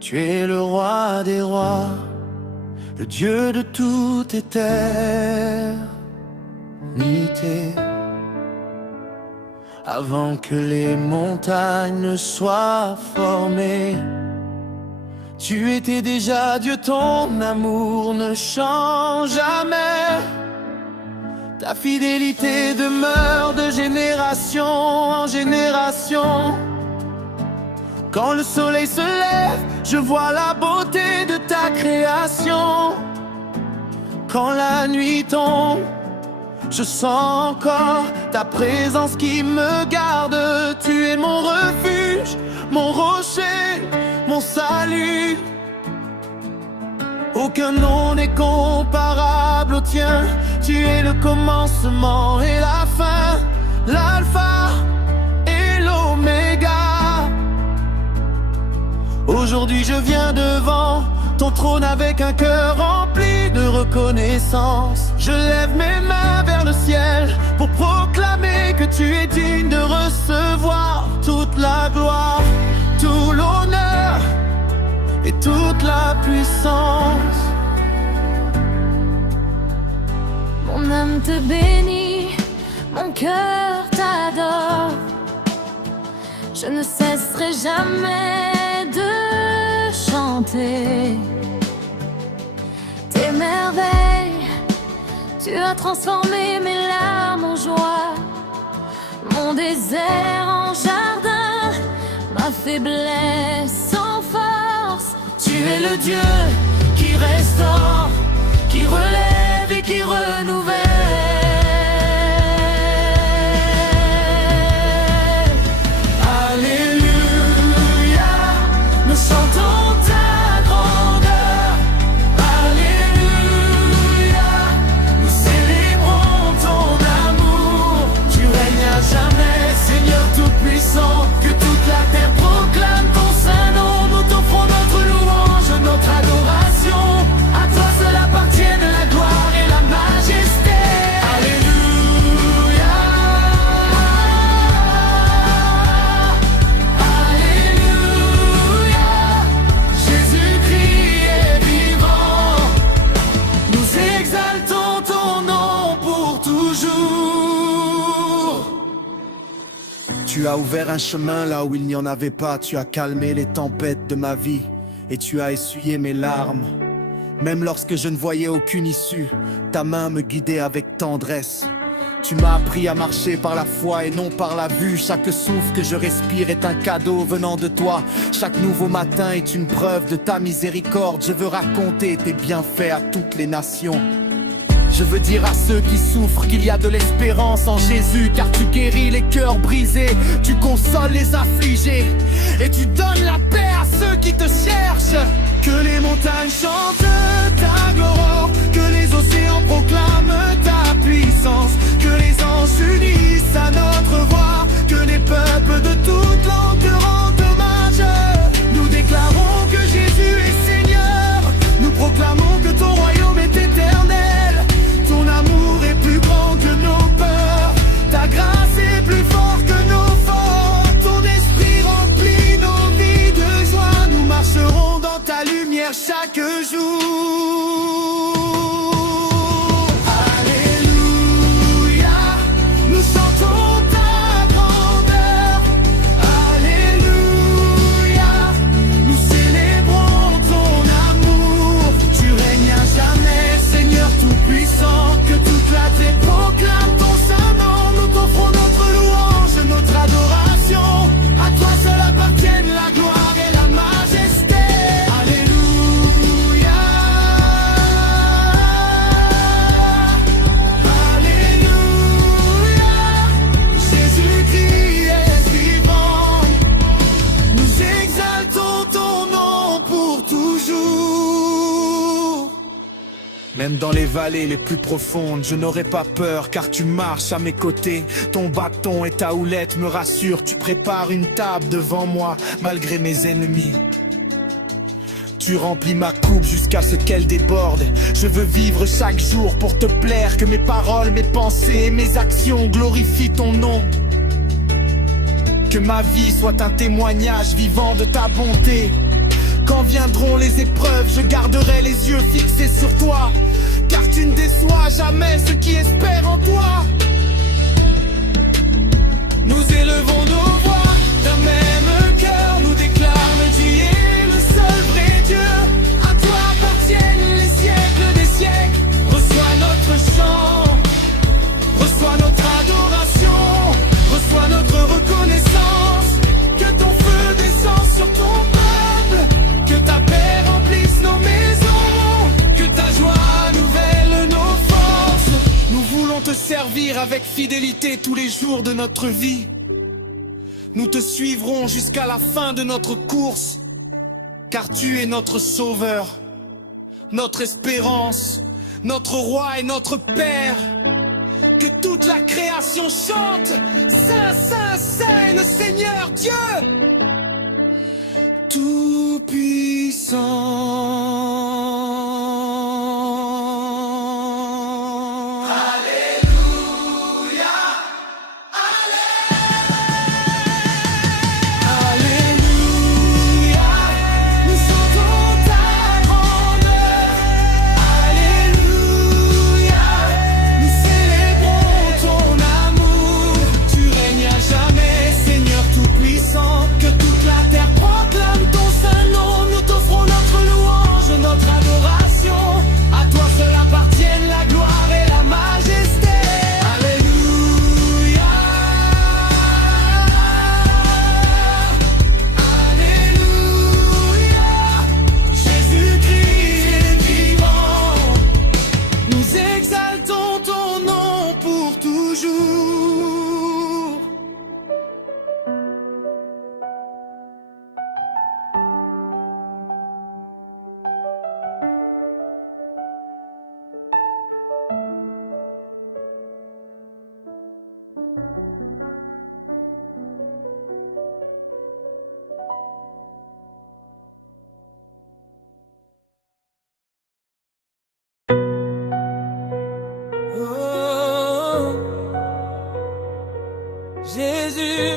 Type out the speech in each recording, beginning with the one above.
Tu es le roi des rois, le Dieu de toute éternité. Avant que les montagnes ne soient formées, tu étais déjà Dieu, ton amour ne change jamais. Ta fidélité demeure de génération en génération. Quand le soleil se lève, je vois la beauté de ta création. Quand la nuit tombe, je sens encore ta présence qui me garde. Tu es mon refuge, mon rocher, mon salut. Aucun nom n'est comparable au tien. Tu es le commencement et la fin, l'alpha et l'oméga. Aujourd'hui je viens devant ton trône avec un cœur rempli de reconnaissance. Je lève mes mains vers le ciel pour proclamer que tu es digne de recevoir toute la gloire, tout l'honneur et toute la puissance. Mon âme te bénit, mon cœur t'adore. Je ne cesserai jamais de chanter tes merveilles. Tu as transformé mes larmes en joie, mon désert en jardin, ma faiblesse en force. Tu es le Dieu qui restaure, qui relève et qui renouvelle. Alléluia, nous chantons ta grandeur. Alléluia, nous célébrons ton amour. Tu règnes à jamais, Seigneur tout-puissant. Que toute la terre proclame ton saint nom. Nous t'offrons notre louange, notre adoration. À toi seul appartiennent la gloire et la majesté. Alléluia, Alléluia, Jésus-Christ est vivant. Nous exaltons ton nom pour toujours. Tu as ouvert un chemin là où il n'y en avait pas. Tu as calmé les tempêtes de ma vie et tu as essuyé mes larmes. Même lorsque je ne voyais aucune issue, ta main me guidait avec tendresse. Tu m'as appris à marcher par la foi et non par la vue. Chaque souffle que je respire est un cadeau venant de toi. Chaque nouveau matin est une preuve de ta miséricorde. Je veux raconter tes bienfaits à toutes les nations. Je veux dire à ceux qui souffrent qu'il y a de l'espérance en Jésus. Car tu guéris les cœurs brisés, tu consoles les affligés et tu donnes la paix à ceux qui te cherchent. Que les montagnes chantent ta gloire, que les océans proclament ta puissance, que les anges unissent à notre voix, que les peuples de toutes langues te rendent hommage. Nous déclarons que Jésus est Seigneur, nous proclamons que ton royaume est éternel. Ton amour est plus grand que nos peurs, ta grâce est plus forte que nos forces. Ton esprit remplit nos vies de joie, nous marcherons dans ta lumière chaque jour. Alléluia, nous chantons ta grandeur. Alléluia, nous célébrons ton amour. Tu règnes à jamais, Seigneur tout-puissant. Que toute la terre proclame ton saint nom. Nous t'offrons notre louange, notre adoration. À toi seul appartiennent la gloire et la majesté. Alléluia, Alléluia, Jésus-Christ est vivant. Nous exaltons ton nom pour toujours. Même dans les vallées les plus profondes, je n'aurai pas peur car tu marches à mes côtés. Ton bâton et ta houlette me rassurent. Tu prépares une table devant moi malgré mes ennemis. Tu remplis ma coupe jusqu'à ce qu'elle déborde. Je veux vivre chaque jour pour te plaire. Que mes paroles, mes pensées et mes actions glorifient ton nom. Que ma vie soit un témoignage vivant de ta bonté. Quand viendront les épreuves, je garderai les yeux fixés sur toi, car tu ne déçois jamais ceux qui espèrent en toi. Nous élevons nos voix d'un même cœur, nous déclarons tu es le seul vrai Dieu. À toi appartiennent les siècles des siècles. Reçois notre chant, reçois notre adoration, reçois notre reconnaissance. Que ton feu descende sur ton peuple, que ta paix remplisse nos maisons, que ta joie nouvelle nos forces. Nous voulons te servir avec fidélité tous les jours de notre vie. Nous te suivrons jusqu'à la fin de notre course, car tu es notre sauveur, notre espérance, notre roi et notre Père. Que toute la création chante, Saint, Saint, Saint est le Seigneur Dieu Tout-Puissant. Alléluia, Alléluia, nous chantons ta grandeur. Alléluia, nous célébrons ton amour. Tu règnes à jamais, Seigneur Tout-Puissant. Que toute la terre proclame ton saint nom. Nous t'offrons notre louange, notre adoration. À toi seul appartiennent la gloire et la majesté. Alléluia, Alléluia, Jésus-Christ est vivant. Nous exaltons ton nom pour toujours. Oh, Jésus,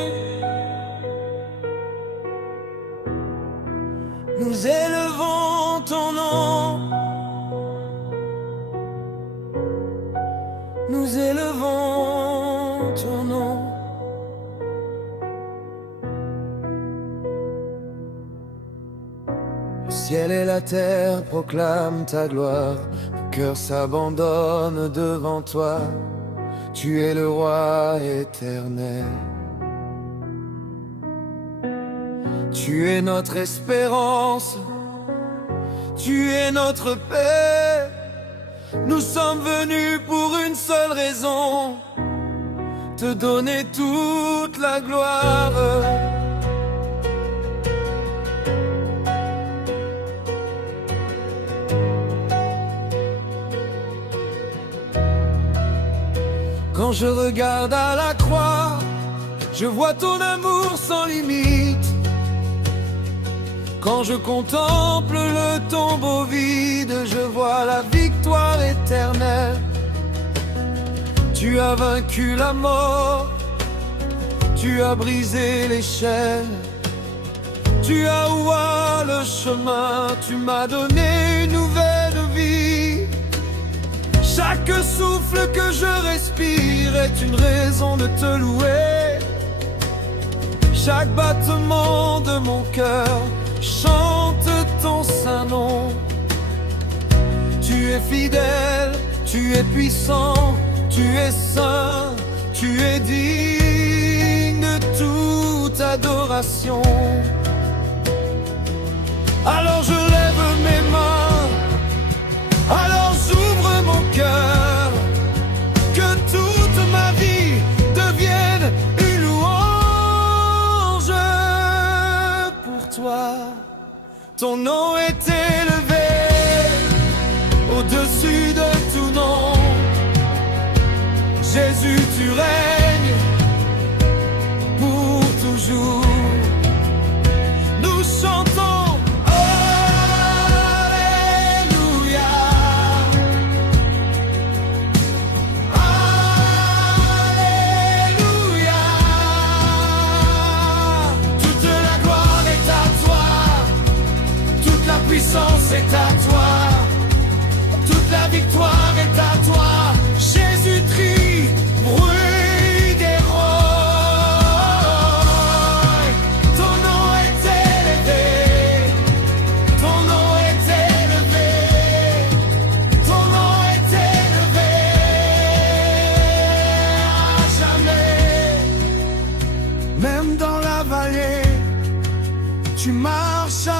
nous élevons ton nom, nous élevons ton nom. Le ciel et la terre proclament ta gloire, mon cœur s'abandonne devant toi. Tu es le roi éternel. Tu es notre espérance, tu es notre paix. Nous sommes venus pour une seule raison, te donner toute la gloire. Quand je regarde à la croix, je vois ton amour sans limite. Quand je contemple le tombeau vide, je vois la victoire éternelle. Tu as vaincu la mort, tu as brisé les chaînes. Tu as ouvert le chemin, tu m'as donné une nouvelle vie. Chaque souffle que je respire est une raison de te louer. Chaque battement de mon cœur chante ton saint nom. Tu es fidèle, tu es puissant, tu es saint, tu es digne de toute adoration. Alors je lève mes mains, alors j'ouvre mon cœur, que toute ma vie devienne une louange pour toi. Ton nom est élevé au-dessus de tout nom. Jésus, tu règnes pour toujours. Nous chantons Alléluia, Alléluia. Toute la gloire est à toi, toute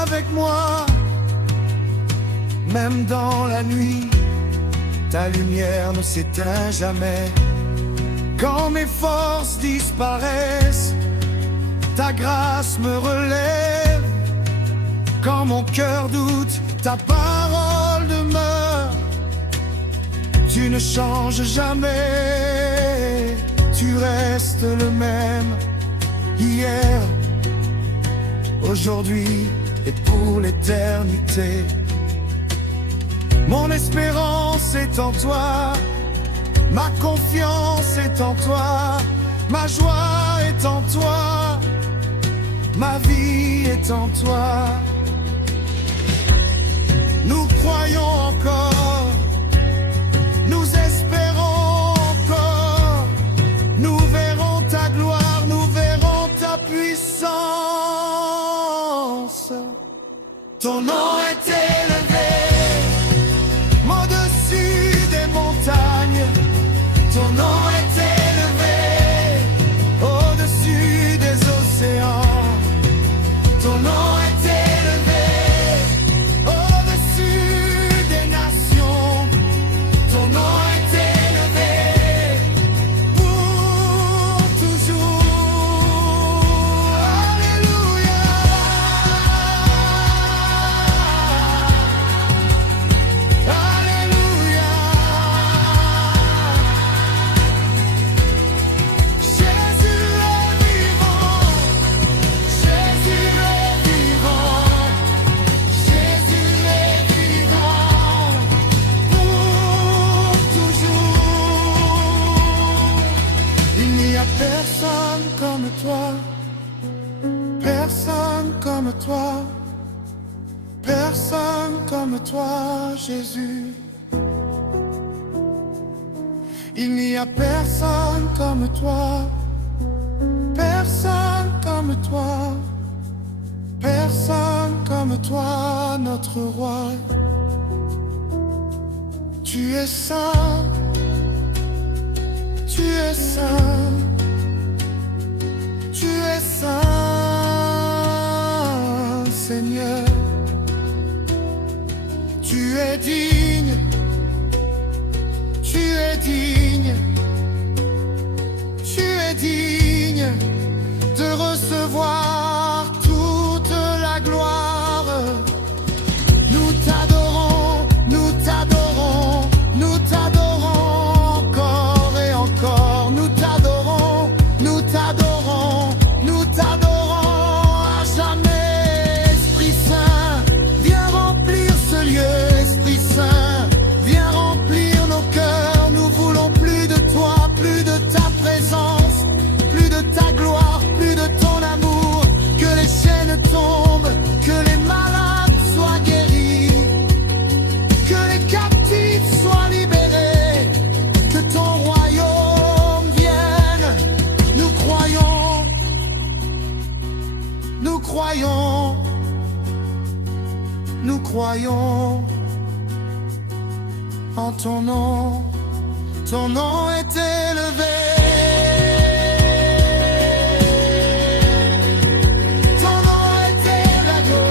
avec moi. Même dans la nuit, ta lumière ne s'éteint jamais. Quand mes forces disparaissent, ta grâce me relève. Quand mon cœur doute, ta parole demeure. Tu ne changes jamais, tu restes le même. Hier, aujourd'hui et pour l'éternité. Mon espérance est en toi, ma confiance est en toi, ma joie est en toi, ma vie est en toi. Nous croyons encore, nous espérons encore, nous verrons ta gloire, nous verrons ta puissance. Ton nom est élevé au-dessus des montagnes, ton nom est élevé au-dessus des océans, ton nom est élevé au-dessus des nations, ton nom est élevé pour toujours. Alléluia. Alléluia. Jésus est vivant, Jésus est vivant, Jésus est vivant pour toujours. Il n'y a personne comme toi, personne comme toi, personne comme toi, Jésus. Il n'y a personne comme toi, personne comme toi, personne comme toi, notre roi. Tu es saint, tu es saint, tu es saint, Seigneur. Tu es digne, tu es digne, tu es digne de recevoir toute la gloire. Nous t'adorons, nous t'adorons, nous t'adorons encore et encore. Nous t'adorons, nous t'adorons, nous t'adorons à jamais. Esprit Saint, viens remplir ce lieu. Esprit Saint, viens remplir nos cœurs. Nous voulons plus de toi, plus de ta présence, plus de ta gloire, plus de ton amour. Que les chaînes tombent, que les malades soient guéris, que les captifs soient libérés, que ton royaume vienne. Nous croyons, nous croyons, nous croyons en ton nom. Ton nom est élevé. Ton nom est élevé.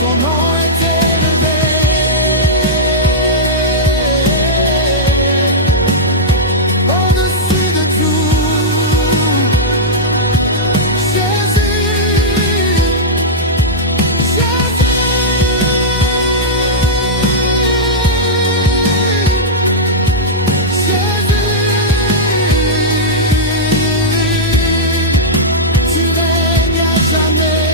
Ton nom est élevé. Au-dessus de tout. Jésus. Tu règnes à jamais.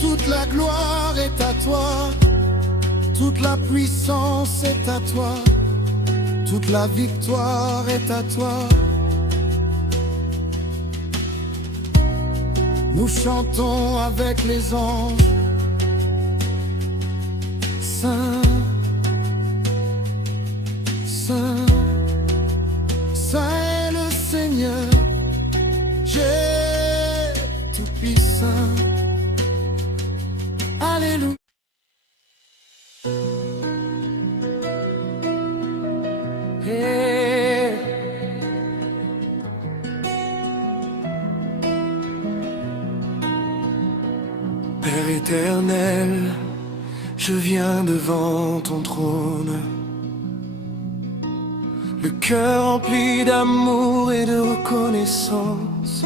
Toute la gloire est à toi. Toute la puissance est à toi. Toute la victoire est à toi. Nous chantons avec les anges. Saint, Saint, Saint est le Seigneur, j'ai tout puissant. Alléluia. Hey. Père éternel, je viens devant ton trône, le cœur rempli d'amour et de reconnaissance.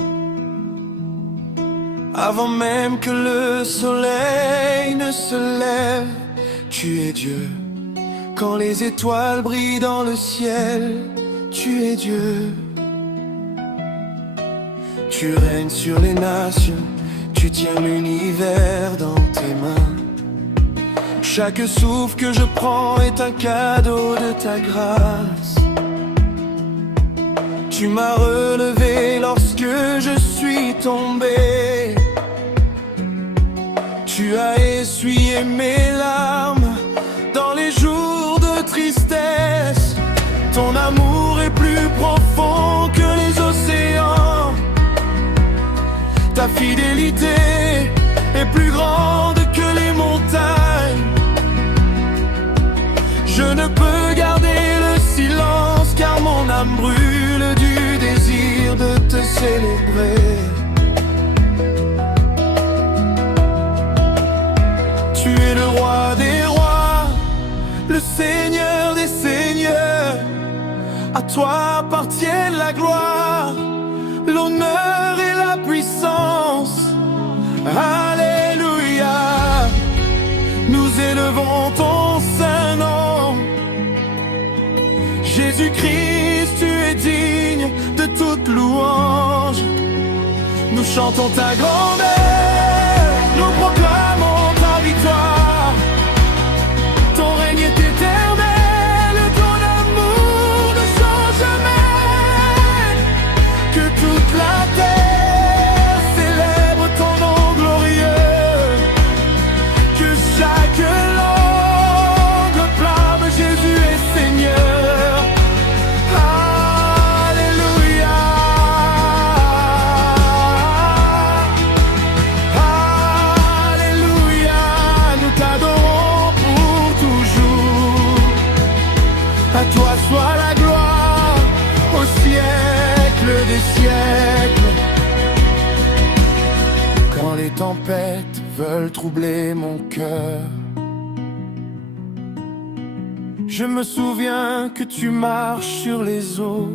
Avant même que le soleil ne se lève, tu es Dieu. Quand les étoiles brillent dans le ciel, tu es Dieu. Tu règnes sur les nations, tu tiens l'univers dans tes mains. Chaque souffle que je prends est un cadeau de ta grâce. Tu m'as relevé lorsque je suis tombé. Tu as essuyé mes larmes dans les jours de tristesse. Ton amour est plus profond que les océans. Ta fidélité est plus grande que les montagnes. Je ne peux garder le silence car mon âme brûle du désir de te célébrer. Tu es le roi des rois, le Seigneur des seigneurs. À toi appartiennent la gloire, l'honneur et la puissance. Alléluia, nous élevons ton saint nom. Jésus-Christ, tu es digne de toute louange. Nous chantons ta grandeur, nous proclamons ta victoire. Ton règne est éternel, ton amour ne change jamais. Que toute la terre célèbre ton nom glorieux. Que chaque langue proclame Jésus est Seigneur. Alléluia. Alléluia. Nous t'adorons pour toujours. À toi soit la gloire au siècle des siècles. Quand les tempêtes veulent troubler mon cœur, je me souviens que tu marches sur les eaux.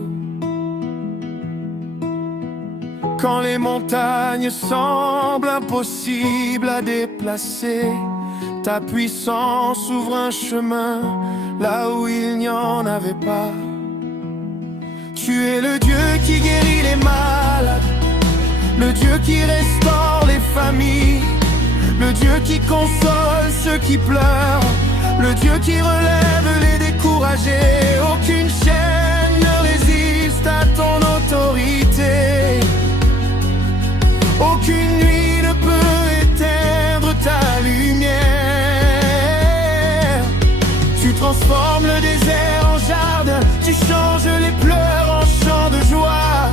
Quand les montagnes semblent impossibles à déplacer, ta puissance ouvre un chemin là où il n'y en avait pas. Tu es le Dieu qui guérit les malades, le Dieu qui restaure les familles, le Dieu qui console ceux qui pleurent, le Dieu qui relève les découragés. Aucune chaîne ne résiste à ton autorité. Aucune nuit ne peut éteindre ta lumière. Tu transformes le désert en jardin, tu changes les pleurs en chants de joie.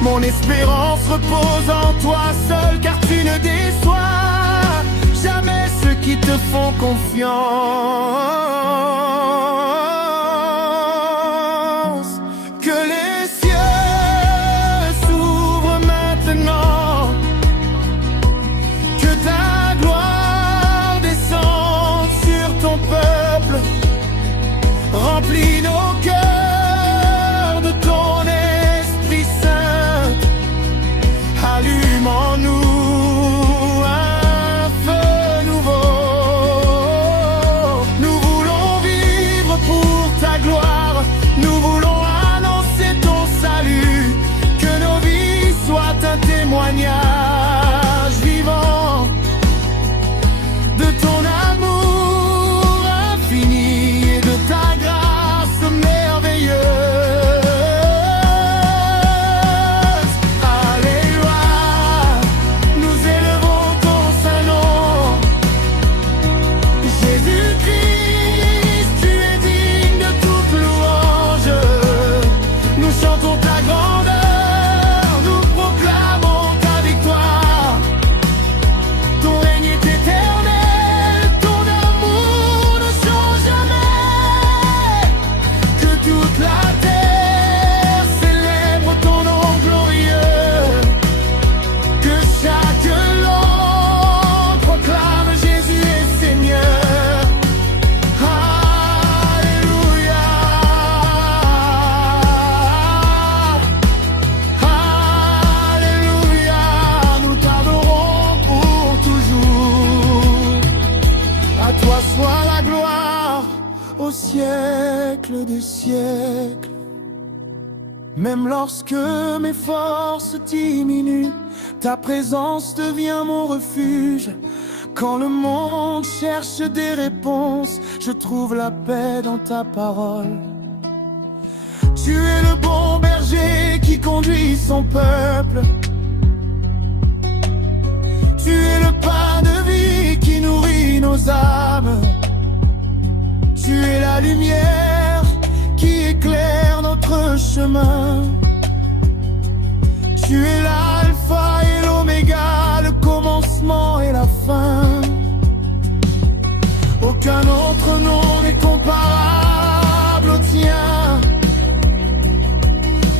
Mon espérance repose en toi seul, car tu ne déçois jamais ceux qui te font confiance. Que les cieux s'ouvrent maintenant, que ta gloire descende sur ton peuple, remplis nos cœurs de ton Esprit Saint. Allume en nous un feu nouveau. Nous voulons vivre pour siècles des siècles. Même lorsque mes forces diminuent, ta présence devient mon refuge. Quand le monde cherche des réponses, je trouve la paix dans ta parole. Tu es le bon berger qui conduit son peuple. Tu es le pain de vie qui nourrit nos âmes. Tu es la lumière qui éclaire notre chemin. Tu es l'alpha et l'oméga, le commencement et la fin. Aucun autre nom n'est comparable au tien.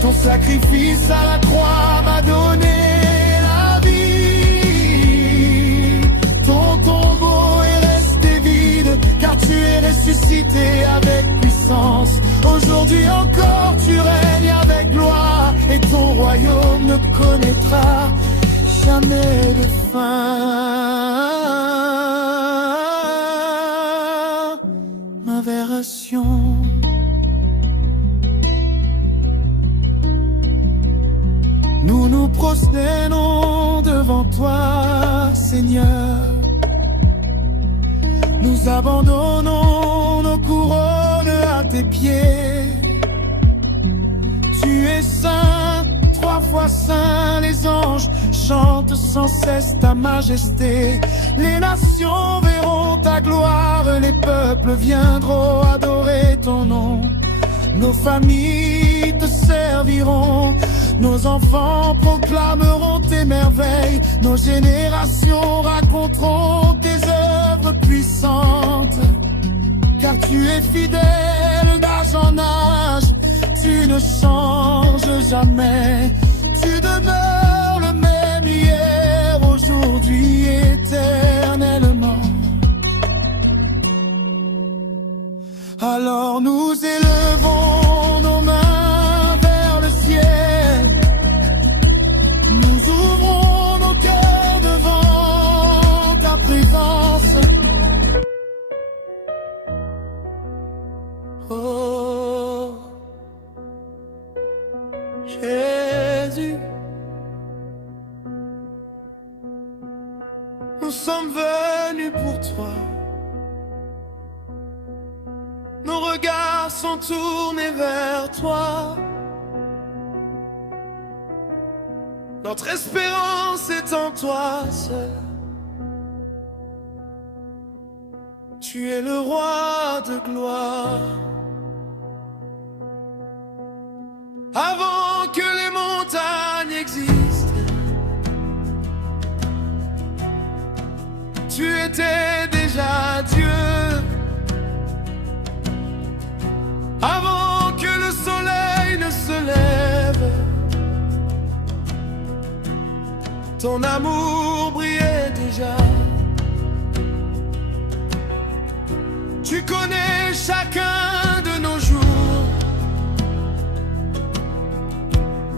Ton sacrifice à la croix m'a donné la vie. Ton tombeau est resté vide, car tu es ressuscité avec puissance. Aujourd'hui encore tu règnes avec gloire, et ton royaume ne connaîtra jamais de fin. Ma vération. Nous nous prosternons devant toi, Seigneur. Nous abandonnons nos couronnes à tes pieds. Tu es saint, 3 fois saint. Les anges chantent sans cesse ta majesté. Les nations verront ta gloire, les peuples viendront adorer ton nom. Nos familles te serviront, nos enfants proclameront tes merveilles. Nos générations raconteront tes œuvres puissantes. Car tu es fidèle d'âge en âge, tu ne changes jamais. Tu demeures le même hier, aujourd'hui, éternellement. Alors nous élevons nos mains vers le ciel. Nous ouvrons nos cœurs devant ta présence. Oh, Jésus, nous sommes venus pour toi. Nos regards sont tournés vers toi. Notre espérance est en toi seul. Tu es le roi de gloire. Avant que les montagnes existent, tu étais déjà Dieu. Avant que le soleil ne se lève, ton amour brillait déjà. Tu connais chacun de nos jours.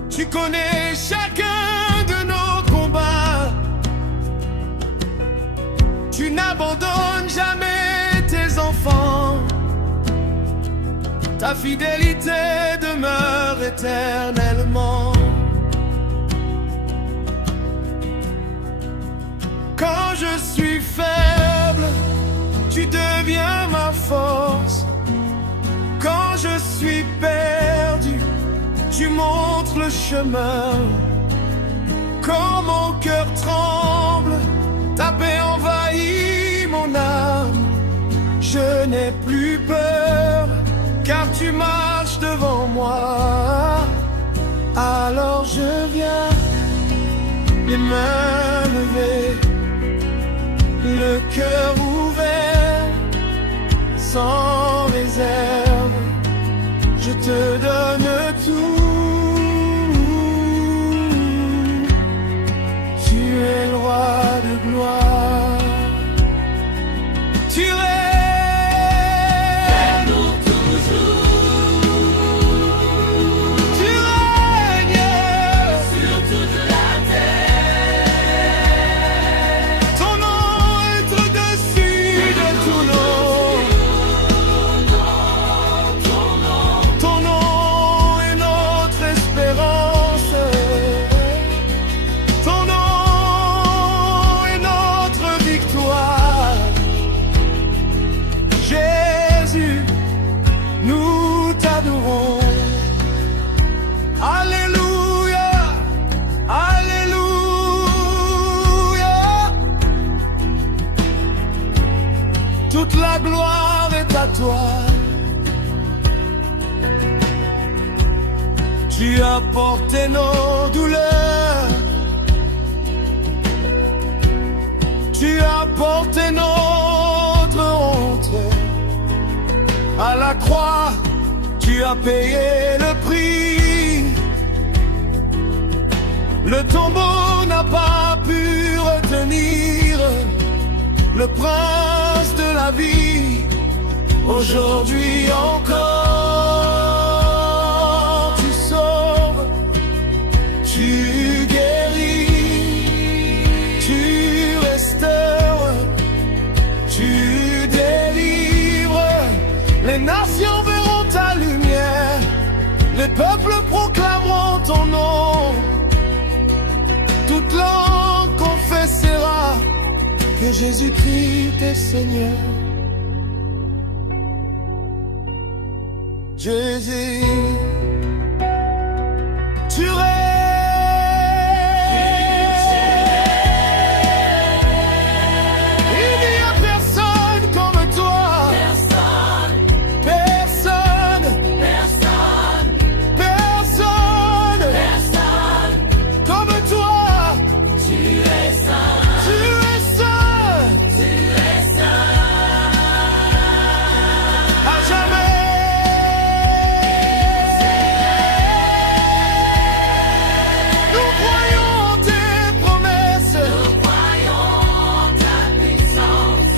Tu connais chacun de nos combats. Tu n'abandonnes jamais tes enfants. Ta fidélité demeure éternellement. Quand je suis faible, tu deviens ma force. Quand je suis perdu, tu montres le chemin. Quand mon cœur tremble, ta paix envahit mon âme. Je n'ai plus peur, car tu marches devant moi. Alors je viens, les mains levées, le cœur ouvert, sans réserve, je te donne tout. Tu es le roi de gloire. Tu règnes toujours. Tu règnes sur toute la terre. Ton nom est au-dessus de tout nom. Ton nom toi. Tu as porté nos douleurs, tu as porté notre honte. À la croix, tu as payé le prix. Le tombeau n'a pas pu retenir le prince de la vie. Aujourd'hui encore, tu sauves, tu guéris, tu restaures, tu délivres. Les nations verront ta lumière, les peuples proclameront ton nom. Toute langue confessera que Jésus-Christ est Seigneur. Jésus, tu règnes. Il n'y a personne comme toi. Personne. Comme toi. Tu es saint. À jamais. Nous croyons en tes promesses. Nous croyons en ta puissance.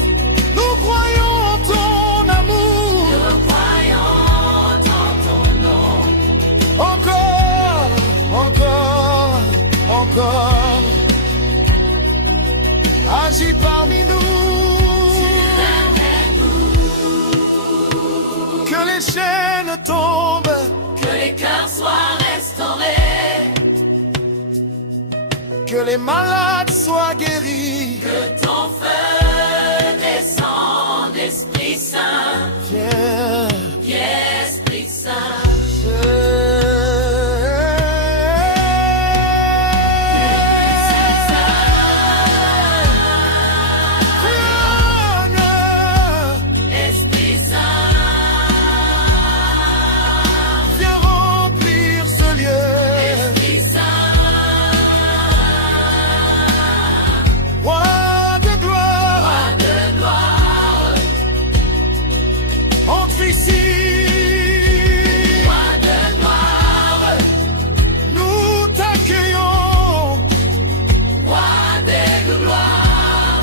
Nous croyons en ton amour. Nous croyons en ton nom. Encore. Agis parmi nous. Que les chaînes tombent. Que les cœurs soient restaurés, Que les malades soient guéris. que ton feu descende, Esprit Saint, Viens. Esprit Saint. Esprit Saint, Viens remplir ce lieu. Esprit Saint, Roi de gloire, Roi de gloire, entre ici. Roi de gloire, Nous t'accueillons. Roi des gloires,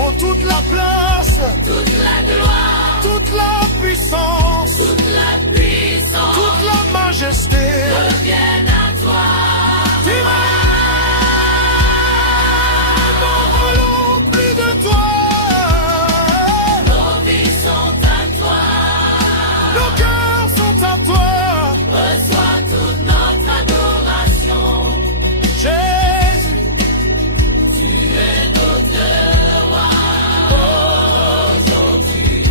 Oh, toute la place, toute la gloire, toute la puissance, toute la puissance toute la majesté. reviennent à toi. Tu règnes, nous voulons plus de toi. Nos vies sont à toi, Nos cœurs sont à toi. reçois toute notre adoration. Jésus, Tu es notre roi aujourd'hui.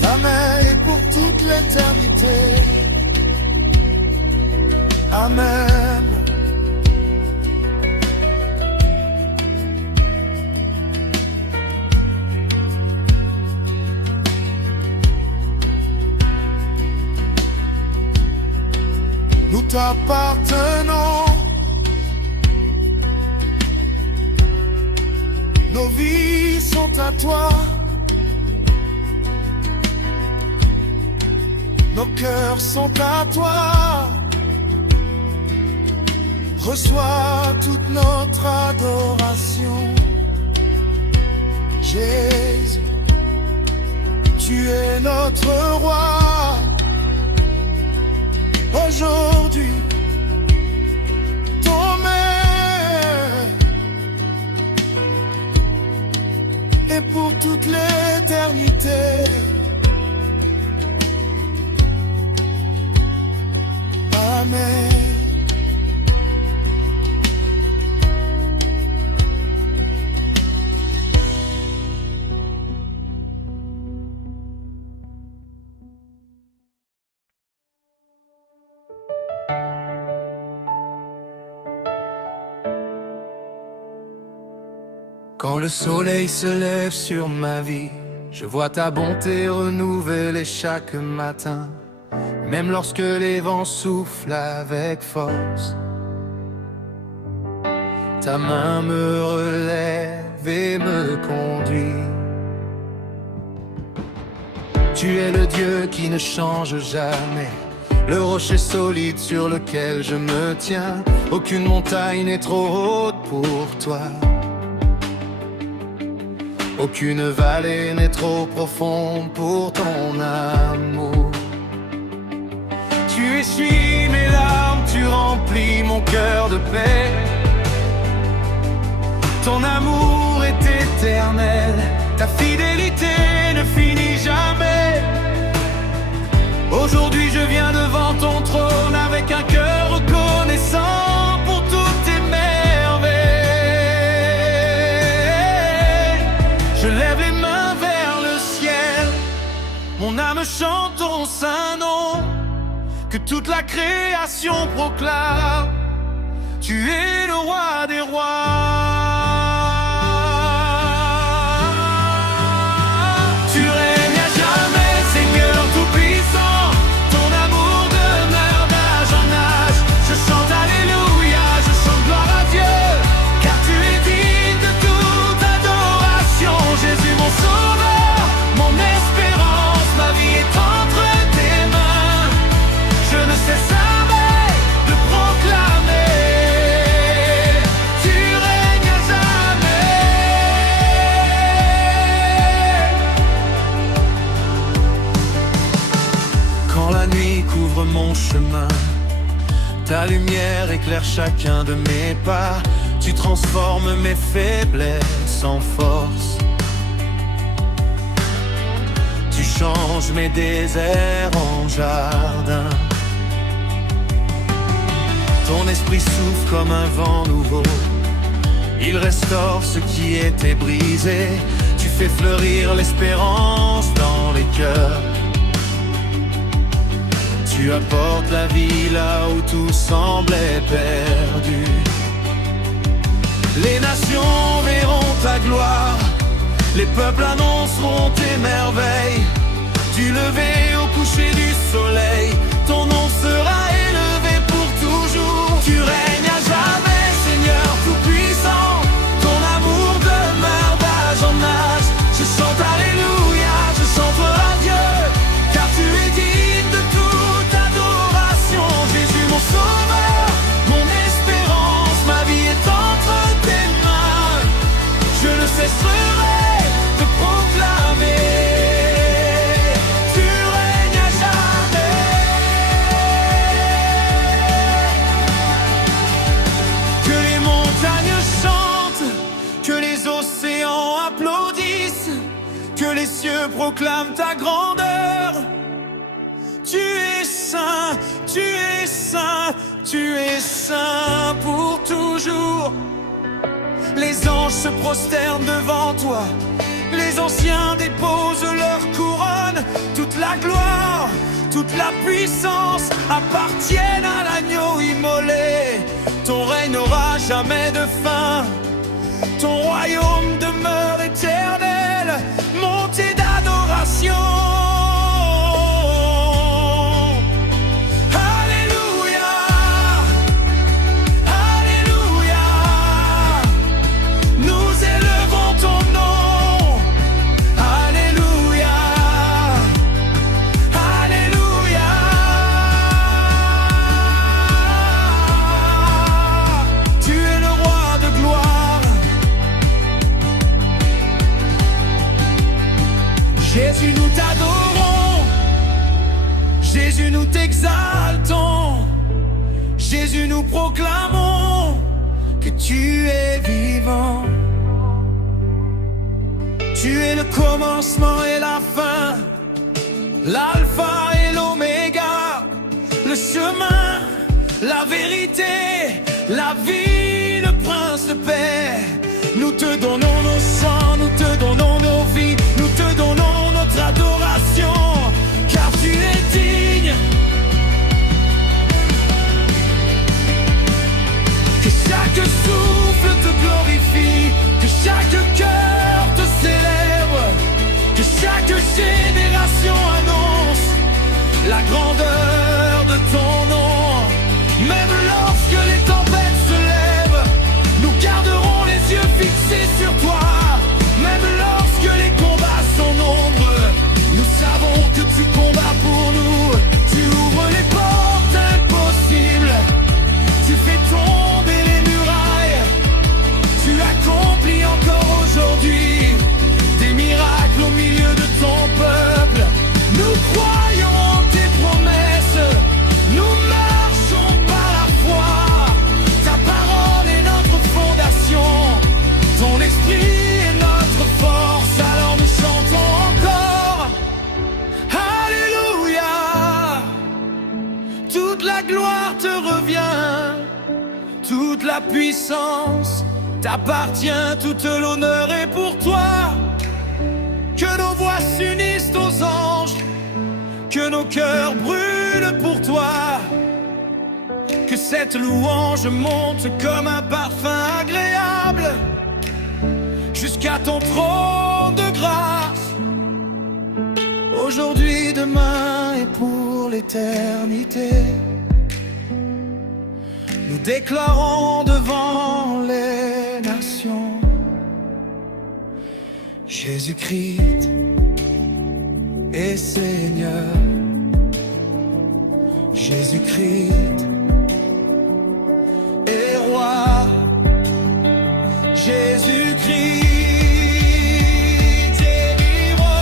ta main est pour toute l'éternité. Amen. Nous t'appartenons. Nos vies sont à toi. Nos cœurs sont à toi. Reçois toute notre adoration. Jésus, tu es notre roi. Aujourd'hui, ton main et pour toute l'éternité. Amen. Quand le soleil se lève sur ma vie, Je vois ta bonté renouvelée chaque matin, même lorsque les vents soufflent avec force. Ta main me relève et me conduit. Tu es le Dieu qui ne change jamais, le rocher solide sur lequel je me tiens. Aucune montagne n'est trop haute pour toi. Aucune vallée n'est trop profonde pour ton amour. Tu essuies mes larmes, tu remplis mon cœur de paix. Ton amour est éternel, ta fidélité ne finit jamais. Aujourd'hui je viens devant ton trône avec un cœur reconnaissant pour toutes tes merveilles. Je lève les mains vers le ciel, mon âme chante ton saint nom, que toute la création proclame. Tu es le roi des rois. Tu règnes à jamais, Seigneur tout-puissant. Ton amour demeure d'âge en âge. Je chante alléluia, je chante gloire à Dieu, car tu es digne de toute adoration. Jésus mon sauveur, mon espérance, ma vie est entre tes mains. Je ne cesse jamais de proclamer. Tu règnes à jamais. Quand la nuit couvre mon chemin, ta lumière éclaire chacun de mes pas. Tu transformes mes faiblesses en force. Tu changes mes déserts en jardin. Ton esprit souffle comme un vent nouveau. Il restaure ce qui était brisé. Tu fais fleurir l'espérance dans les cœurs. Tu apportes la vie là où tout semblait perdu. Les nations verront ta gloire, les peuples annonceront tes merveilles. Du lever au coucher du soleil, ton nom sera élevé pour toujours. Tu règnes à jamais, Seigneur tout-puissant. Ton amour demeure d'âge en âge. Je chante alléluia, je chante à Dieu, car tu es digne de toute adoration. Jésus mon sauveur, mon espérance, ma vie est entre tes mains. Je ne cesserai de proclamer. Tu règnes à jamais. Que les montagnes chantent, que les océans applaudissent, que les cieux proclament ta grandeur. Tu es saint, tu es saint, tu es saint pour toujours. Les anges se prosternent devant toi, les anciens déposent leur couronne. Toute la gloire, toute la puissance appartiennent à l'agneau immolé. Ton règne n'aura jamais de fin, ton royaume demeure éternel. Montée d'adoration. Alléluia, Alléluia. Nous élevons ton nom. Alléluia, Alléluia. Tu es le roi de gloire. Jésus, nous t'adorons. Jésus, nous t'exaltons. Jésus, nous proclamons que tu es vivant. Tu es le commencement et la fin, l'alpha et l'oméga, le chemin, la vérité, la vie, le prince de paix. Nous te donnons nos sangs, nous te donnons nos vies, nous te donnons notre adoration, car tu es digne. Que chaque souffle te glorifie, que chaque cœur te célèbre, que chaque la puissance t'appartient, toute l'honneur est pour toi. Que nos voix s'unissent aux anges, que nos cœurs brûlent pour toi. Que cette louange monte comme un parfum agréable jusqu'à ton trône de grâce. Aujourd'hui, demain et pour l'éternité, nous déclarons devant les nations: Jésus-Christ est Seigneur. Jésus-Christ est roi. Jésus-Christ est libre.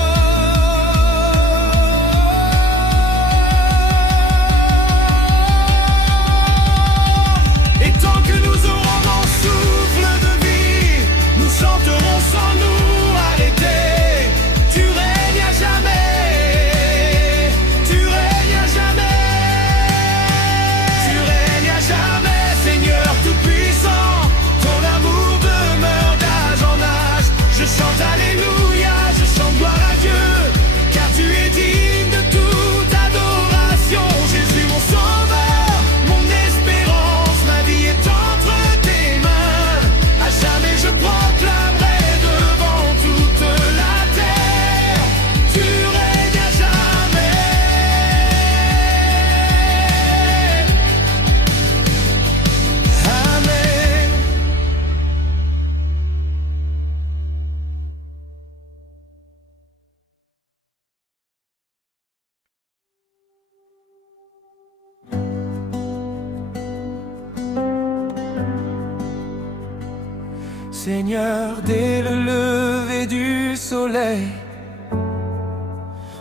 Et tant que nous aurons mon souffle de vie, nous chanterons sans nous arrêter. Tu règnes à jamais, tu règnes à jamais, tu règnes à jamais, Seigneur Tout-Puissant. Ton amour demeure d'âge en âge. Je chante Alléluia, je chante gloire à Dieu, car tu es digne de toute adoration. Jésus mon sauveur, mon espérance, ma vie est entre tes mains. À jamais je proclamerai devant toute la terre: tu règnes à jamais. Amen. Seigneur, dès le lever du soleil,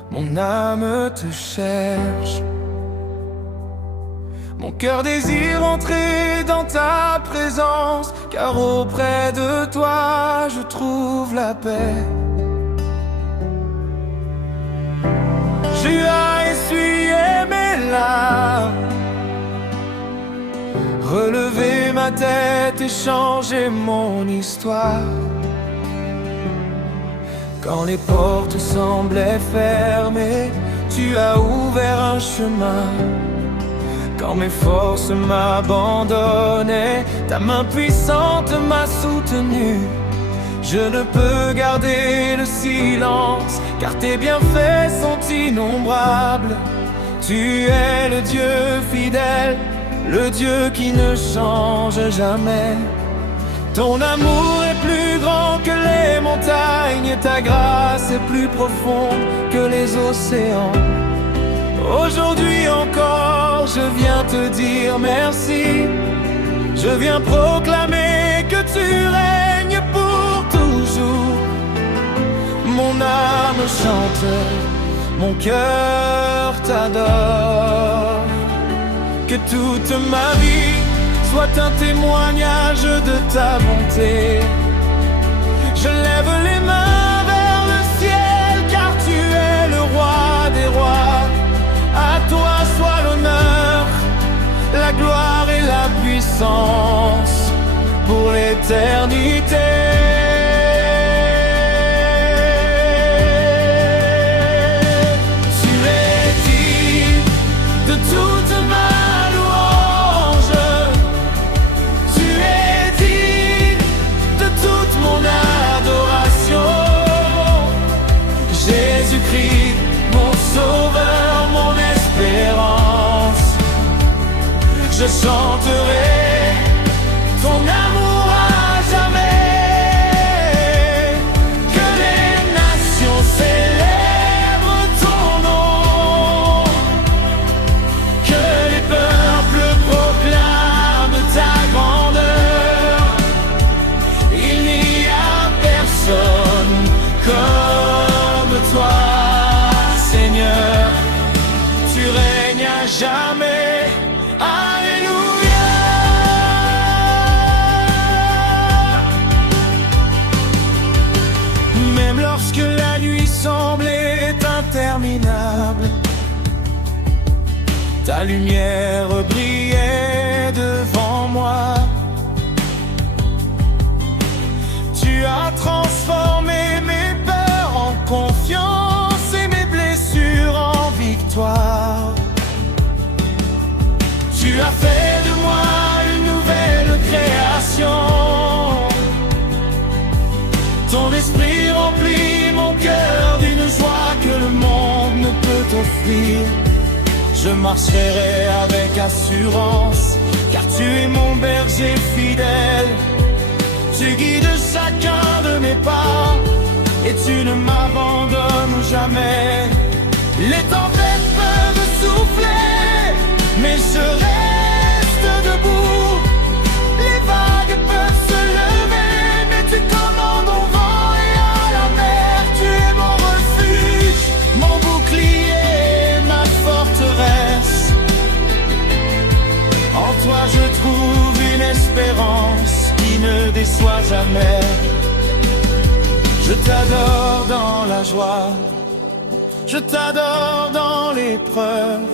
mon âme te cherche. Mon cœur désire entrer dans ta présence, car auprès de toi je trouve la paix. Tu as essuyé mes larmes, relevé ma tête et changé mon histoire. Quand les portes semblaient fermées, tu as ouvert un chemin. Quand mes forces m'abandonnaient, ta main puissante m'a soutenu. Je ne peux garder le silence, car tes bienfaits sont innombrables. Tu es le Dieu fidèle, le Dieu qui ne change jamais. Ton amour est plus grand que les montagnes, et ta grâce est plus profonde que les océans. Aujourd'hui encore, je viens te dire merci. Je viens proclamer que tu règnes pour toujours. Mon âme chante, mon cœur t'adore. Que toute ma vie soit un témoignage de ta bonté. Je lève les mains vers le ciel, car tu es le roi des rois. À toi soit l'honneur, la gloire et la puissance pour l'éternité. Tu es digne de toute ma louange. Tu es digne de toute mon adoration. Jésus-Christ, mon sauveur, mon espérance. Je chanterai ton amour à jamais. Que les nations célèbrent ton nom. Que les peuples proclament ta grandeur. Il n'y a personne comme toi, Seigneur. Tu règnes à jamais. Alléluia. Même lorsque la nuit semblait interminable, ta lumière brillait devant moi. Ton esprit remplit mon cœur d'une joie que le monde ne peut offrir. Je marcherai avec assurance, car tu es mon berger fidèle. Tu guides chacun de mes pas, et tu ne m'abandonnes jamais. Les tempêtes peuvent souffler, mais je reste debout. Les vagues peuvent se lever, mais tu commandes au vent et à la mer. Tu es mon refuge, mon bouclier, ma forteresse. En toi je trouve une espérance qui ne déçoit jamais. Je t'adore dans la joie, je t'adore dans l'épreuve,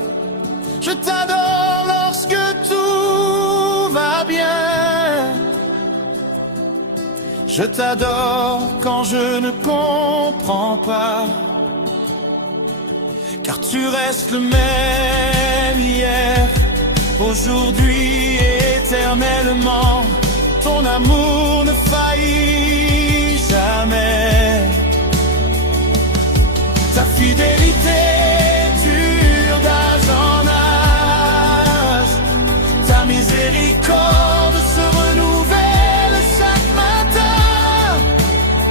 je t'adore lorsque tout va bien. Je t'adore quand je ne comprends pas, car tu restes le même hier, aujourd'hui et éternellement. Ton amour ne faillit jamais. Ta fidélité dure d'âge en âge. Ta miséricorde se renouvelle chaque matin.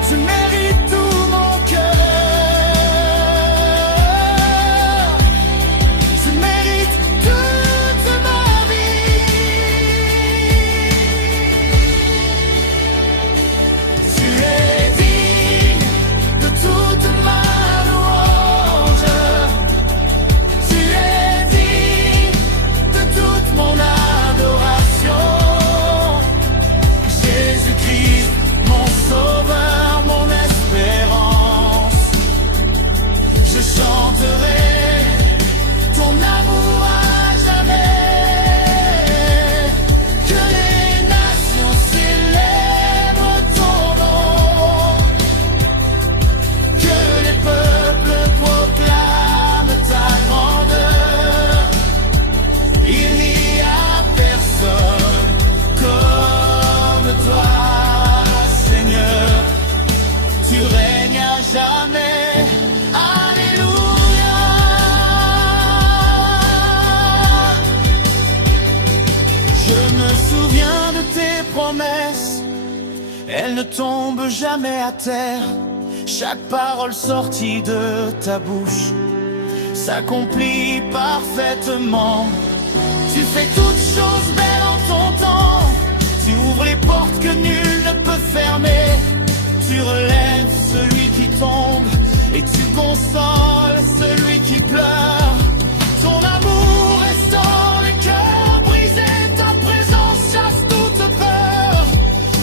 Tu mérites tout mon cœur. Tu mérites toute ma vie. Tu es digne de toute ma louange. Tu es digne de toute mon adoration. Jésus-Christ, mon sauveur, mon espérance. Je chanterai ton amour à jamais. Que les nations célèbrent ton nom. Que les peuples proclament ta grandeur. Il n'y a personne comme toi, Seigneur. Tu règnes à jamais. Alléluia. Je me souviens de tes promesses, elles ne tombent jamais à terre. Chaque parole sortie de ta bouche s'accomplit parfaitement. Tu fais toutes choses belles en ton temps. Tu ouvres les portes que nul ne peut fermer. Tu relèves celui qui tombe et tu consoles celui qui pleure. Ton amour restaure les cœurs brisés. Ta présence chasse toute peur.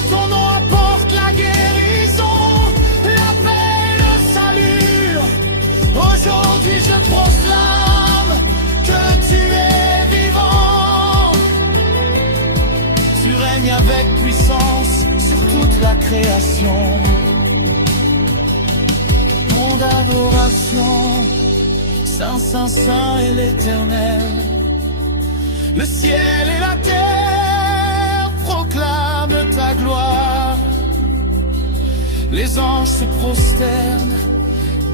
Ton nom apporte la guérison, la paix et le salut. Aujourd'hui je proclame que tu es vivant. Tu règnes avec puissance sur toute la création. Mon adoration, Saint, Saint, Saint est l'Éternel. Le ciel et la terre proclament ta gloire. Les anges se prosternent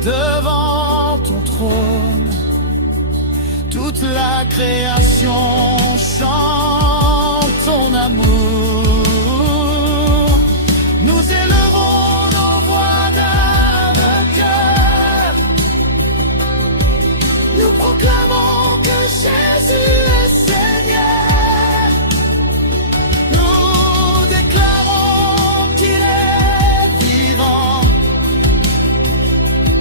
devant ton trône. Toute la création chante ton amour. Nous élevons nos voix d'un cœur. Nous proclamons que Jésus est Seigneur. Nous déclarons qu'il est vivant.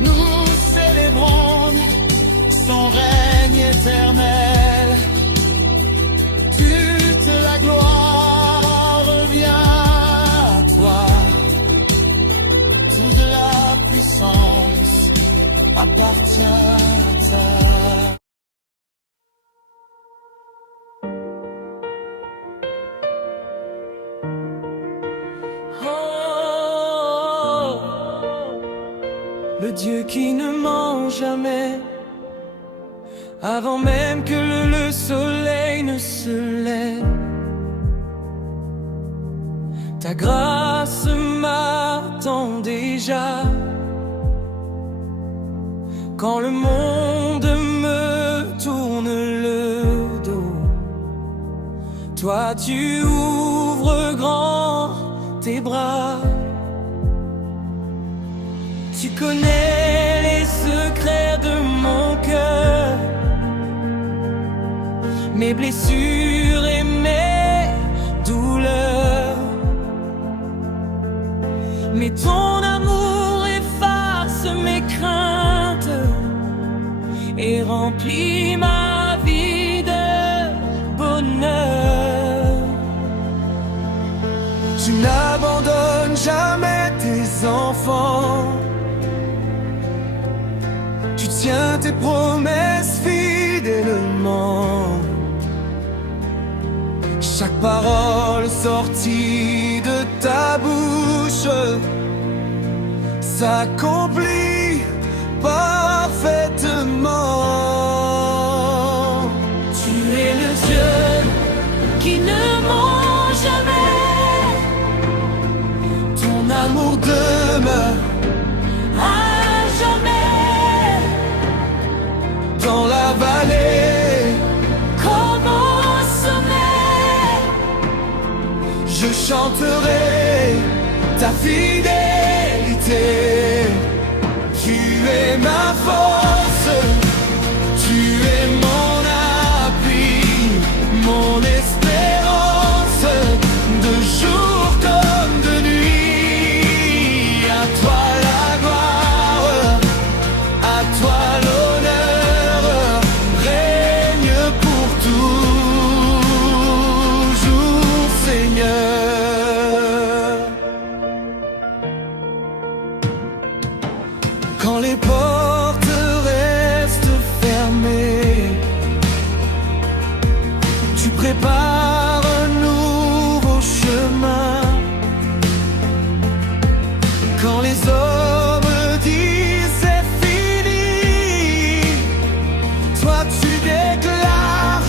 Nous célébrons son règne éternel. Toute la gloire revient à toi. Toute la puissance appartient à toi. Oh, le Dieu qui ne ment jamais, avant même que le soleil ne se lève. Ta grâce m'a tant délivré. déjà. Quand le monde me tourne le dos, toi tu ouvres grand tes bras. Tu connais les secrets de mon cœur, mes blessures et mes douleurs. Mais ton amour efface mes craintes et remplit ma vie de bonheur. Tu n'abandonnes jamais tes enfants. Tu tiens tes promesses fidèlement. Chaque parole sortie de ta bouche s'accomplit parfaitement. Tu es le Dieu qui ne ment jamais. Ton amour demeure À jamais. dans la vallée Comme au sommet, je chanterai ta fidélité. Tu es ma force, tu es mon appui, mon espérance, de jour comme de nuit. À toi la gloire, à toi l'honneur, règne pour toujours, Seigneur. Quand les portes restent fermées, tu prépares un nouveau chemin. Quand les hommes disent c'est fini, toi tu déclares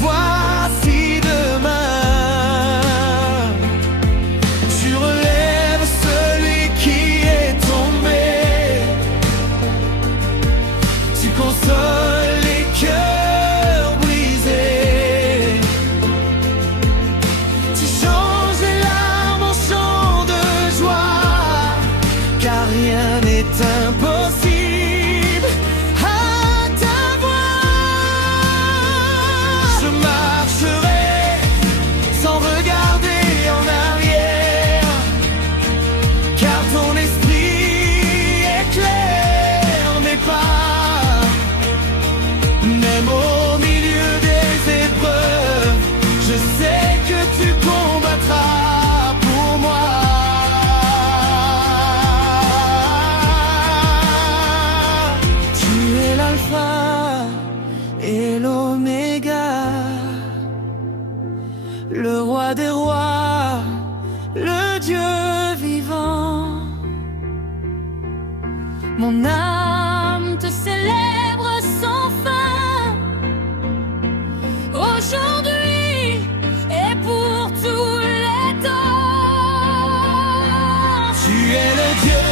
voici demain. Tu relèves celui qui est tombé. Tu consoles les cœurs brisés. Tu changes les larmes en chants de joie, car rien n'est impossible à ta voix. Je marcherai sans regarder en arrière, car ton esprit éclaire mes pas. Même au milieu des épreuves, je sais que tu combattras pour moi. Tu es l'alpha et l'oméga, le roi des rois, le Dieu vivant. mon âme te célèbre sans fin, aujourd'hui et pour tous les temps. Tu es le Dieu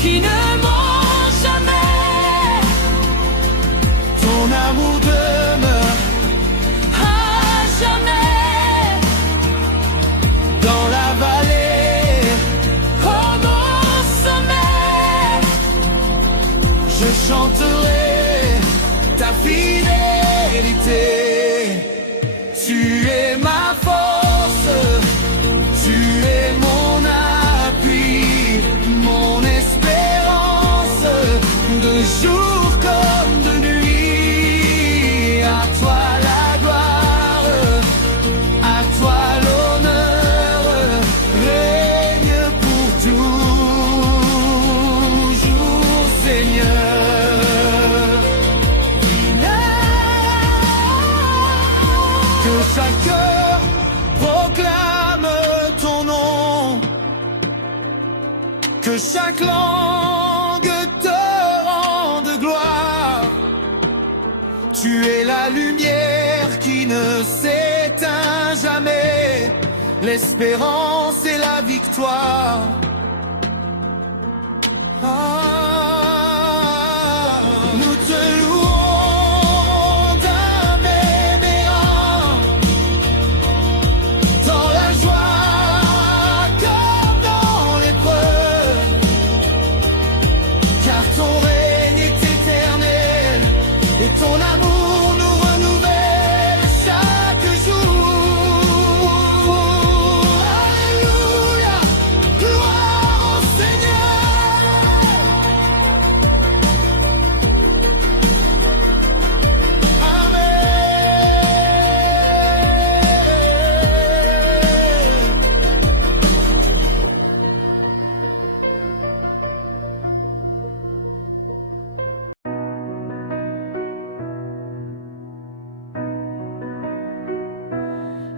Qui ne ment jamais, ton amour demeure à jamais, dans la vallée comme au sommet. je chanterai ta fidélité. Tu es ma force, tu es mon appui, mon espérance, de jour comme de nuit. À toi la gloire, à toi l'honneur, règne pour toujours, Seigneur. Que chaque cœur proclame ton nom, que chaque langue te rende gloire. Tu es la lumière qui ne s'éteint jamais, l'espérance et la victoire.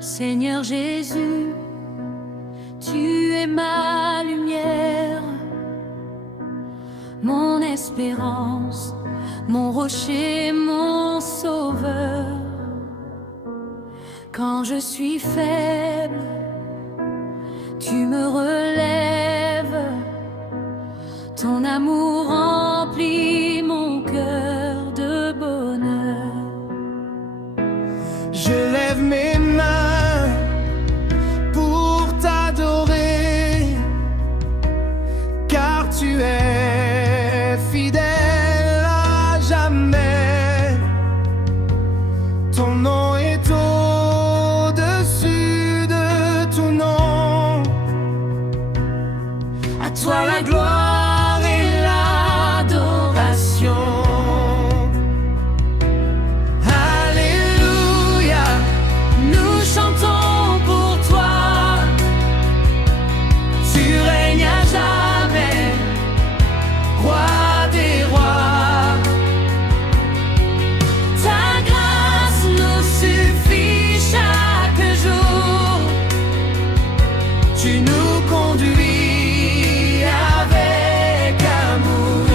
Seigneur Jésus, tu es ma lumière, mon espérance, mon rocher, mon sauveur. Quand je suis faible, tu me relèves, ton amour remplit mon cœur de bonheur. Je lève mes mains pour t'adorer, car tu es fidèle à jamais. Ton nom est au-dessus de tout nom. À toi la gloire et l'adoration. Chantons pour toi, tu règnes à jamais, roi des rois. Ta grâce nous suffit chaque jour, tu nous conduis avec amour.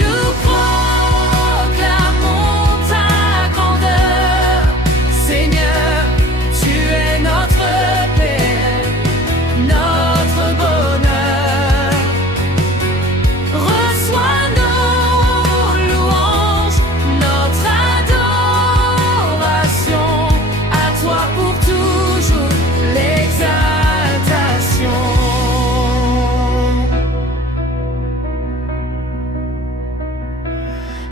Nous proclamons ta grandeur, Seigneur, tu es notre Père, notre bonheur. Reçois nos louanges, notre adoration. À toi pour toujours l'exaltation.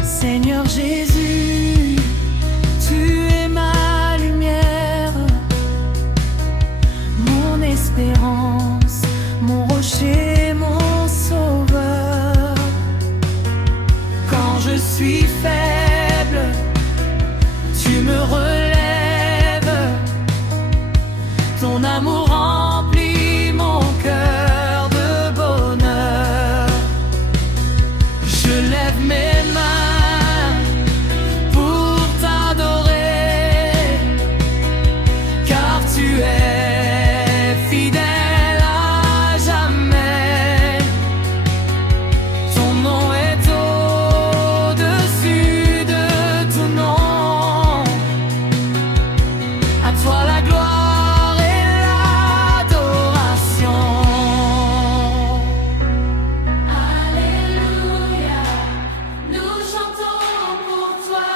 Seigneur Jésus, tu es ma lumière, mon espérance, mon rocher, mon sauveur. Quand je suis faible, tu me relèves, ton amour remplit mon cœur de bonheur. Je lève mes mains pour t'adorer, car tu es fidèle à jamais. Ton nom est au-dessus de tout nom. À toi la gloire et l'adoration. Alléluia, nous chantons pour toi.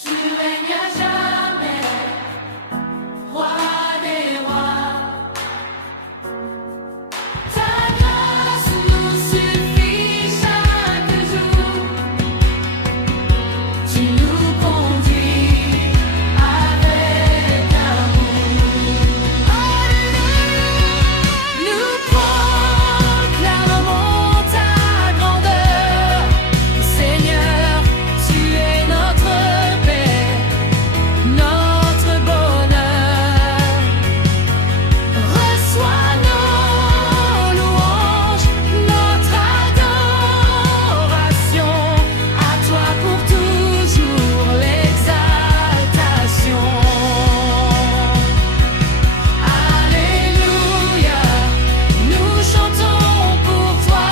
Tu règnes à jamais, roi des rois. Ta grâce nous suffit chaque jour, tu nous conduis avec amour. Nous proclamons ta grandeur, Seigneur, tu es notre Père, notre bonheur. Reçois nos louanges, notre adoration. À toi pour toujours l'exaltation. Alléluia, nous chantons pour toi.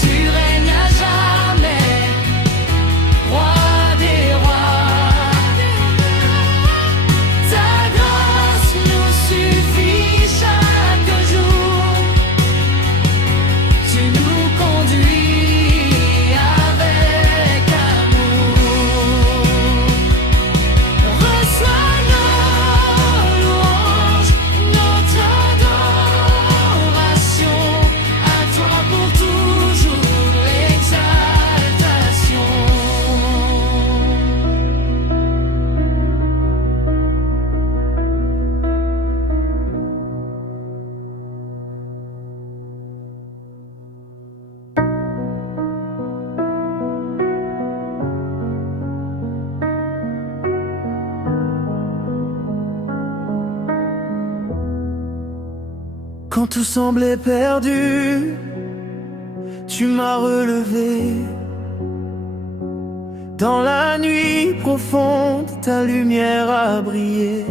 Tu règnes à jamais, roi des rois. Ta grâce nous suffit chaque jour, tu nous conduis avec amour. Reçois nos louanges, notre adoration. À toi pour toujours l'exaltation. Quand tout semblait perdu, tu m'as relevé. Dans la nuit profonde, ta lumière a brillé.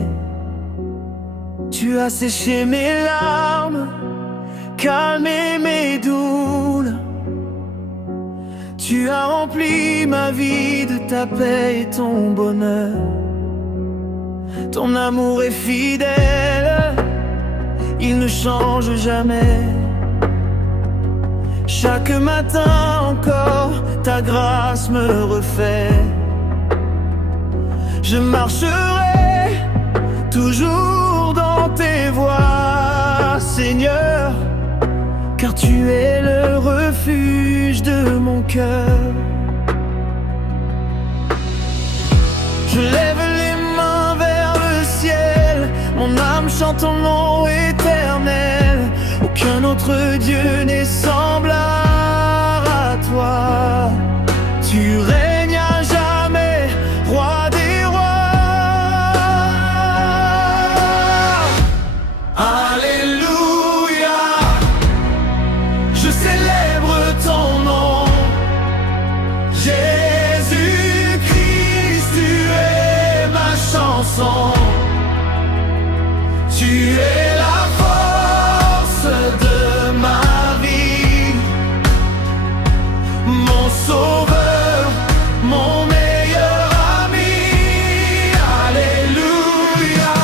Tu as séché mes larmes, calmé mes douleurs. Tu as rempli ma vie de ta paix et ton bonheur. Ton amour est fidèle, il ne change jamais. Chaque matin encore, ta grâce me refait. Je marcherai toujours dans tes voies, Seigneur, car tu es le refuge de mon cœur. Je lève les mains vers le ciel, mon âme chante ton nom éternel. Aucun autre Dieu n'est semblable à toi. Tu règnes à jamais, roi des rois. Alléluia, je célèbre ton nom. Jésus-Christ, tu es ma chanson. Tu es la force de ma vie, mon sauveur, mon meilleur ami. Alléluia,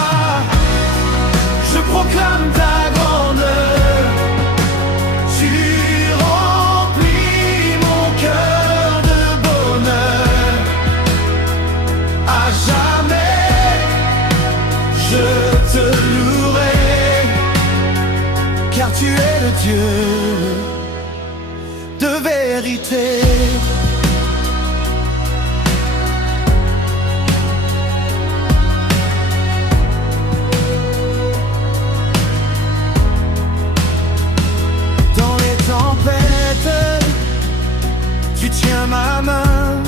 je proclame ta grandeur. Tu remplis mon cœur de bonheur. À jamais, je te louerai, car tu es le Dieu de vérité. Dans les tempêtes, tu tiens ma main.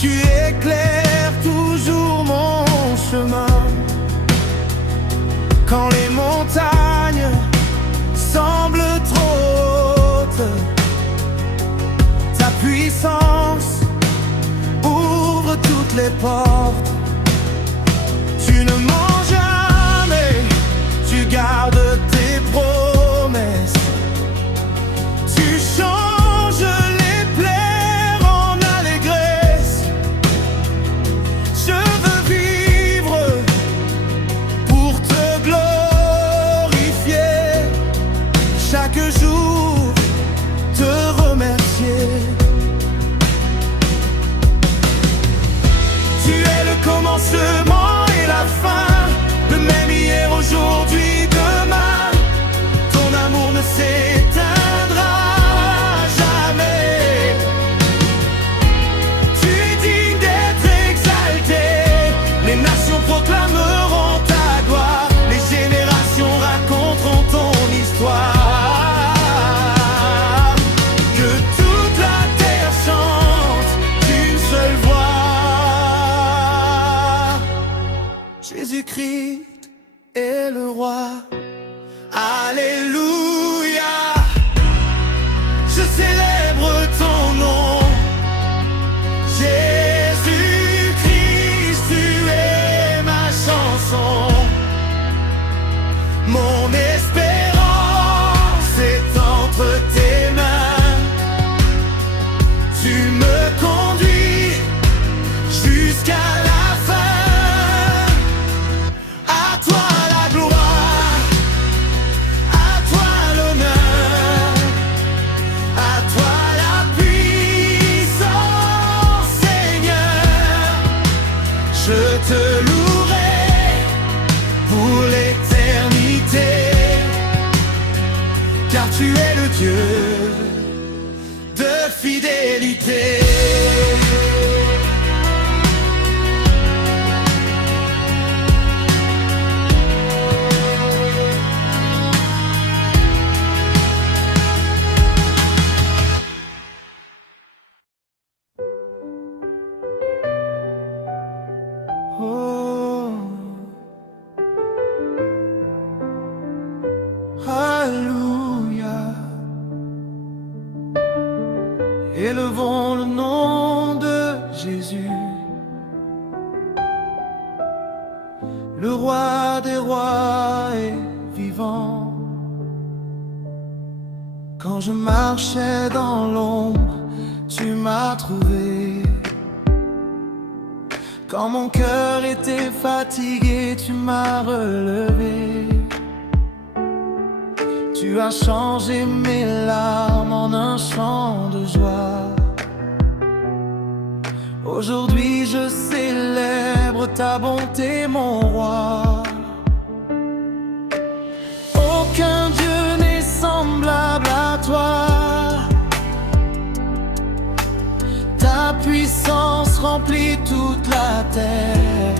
Tu éclaires toujours mon chemin. Quand les montagnes semblent trop hautes, ta puissance ouvre toutes les portes. Tu ne mens jamais, tu gardes tes promesses. Tu changes les plaies en allégresse. Je veux vivre pour te glorifier, chaque jour te remercier. Tu es le commencement et la fin, le même hier, aujourd'hui, demain. Ton amour ne s'éteindra jamais. Tu es digne d'être exalté. Les nations proclameront ta gloire. Les générations raconteront ton histoire. Que toute la terre chante d'une seule voix. Jésus-Christ est le roi. Alléluia, je célèbre ton nom. Jésus-Christ, tu es ma chanson. Mon espérance est entre tes mains. Tu me conduis jusqu'à la fin. À toi la gloire, à toi l'honneur, à toi la puissance, Seigneur. Je te louerai pour l'éternité, car tu es le Dieu de fidélité. Oh, alléluia. Élevons le nom Le roi des rois est vivant. Quand je marchais dans l'ombre, tu m'as trouvé. Quand mon cœur était fatigué, tu m'as relevé. Tu as changé mes larmes en un chant de joie. Aujourd'hui je célèbre ta bonté, mon roi. Aucun Dieu n'est semblable à toi. Ta puissance remplit toute la terre.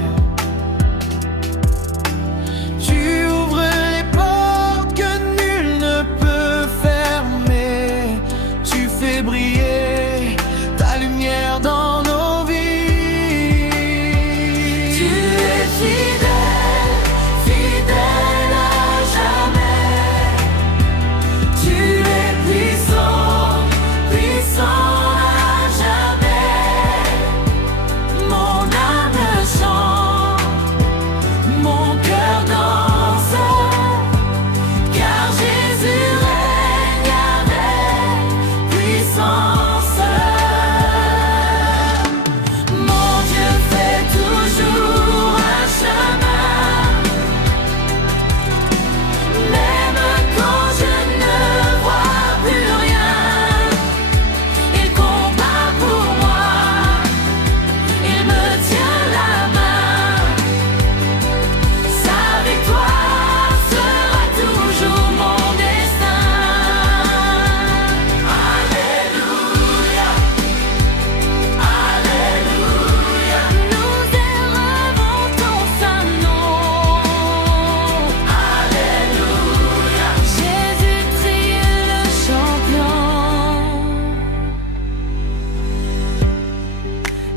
Tu ouvres les portes que nul ne peut fermer. Tu fais briller ta lumière dans nos vies. Tu es fidèle, fidèle à jamais. Tu es puissant, puissant.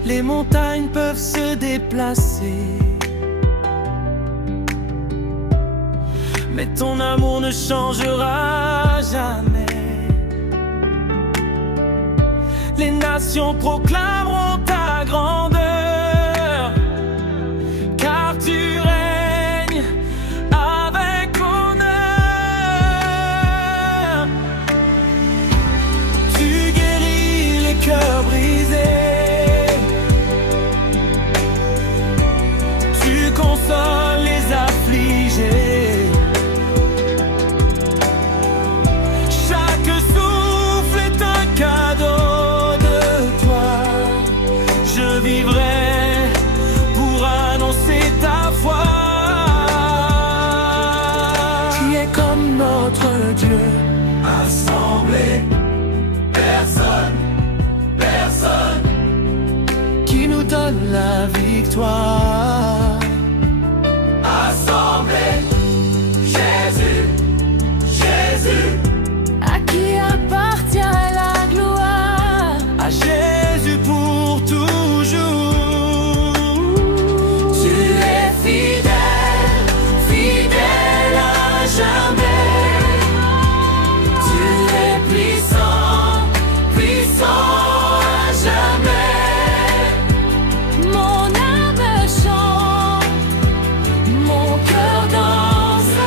Les montagnes peuvent se déplacer, mais ton amour ne changera jamais. Les nations proclameront ta grandeur, car tu règnes avec honneur. Tu guéris les cœurs brisés. Console les affligés. Chaque souffle est un cadeau de toi. Je vivrai pour annoncer ta foi. Tu es comme notre Dieu. Assemblé, personne qui nous donne la victoire. Assemblée, Jésus, à qui appartient la gloire, à Jésus pour toujours. Tu es fidèle, fidèle à jamais. Tu es puissant, puissant à jamais. Mon âme chante, mon cœur danse,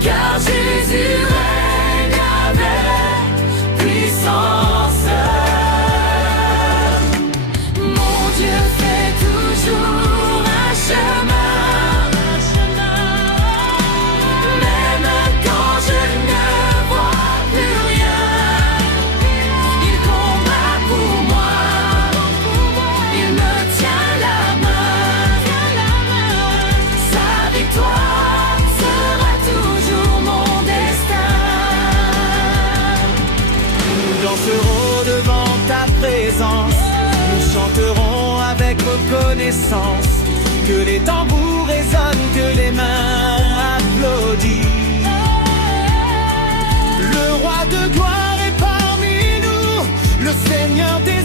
car Jésus règne avec puissance. Mon Dieu fait toujours un chemin, même quand je ne vois plus rien. Il combat pour moi, il me tient la main. Sa victoire sera toujours mon destin. Nous danserons devant ta présence. Nous chanterons avec reconnaissance. Que les tambours résonnent, que les mains applaudissent. Le roi de gloire est parmi nous, le Seigneur des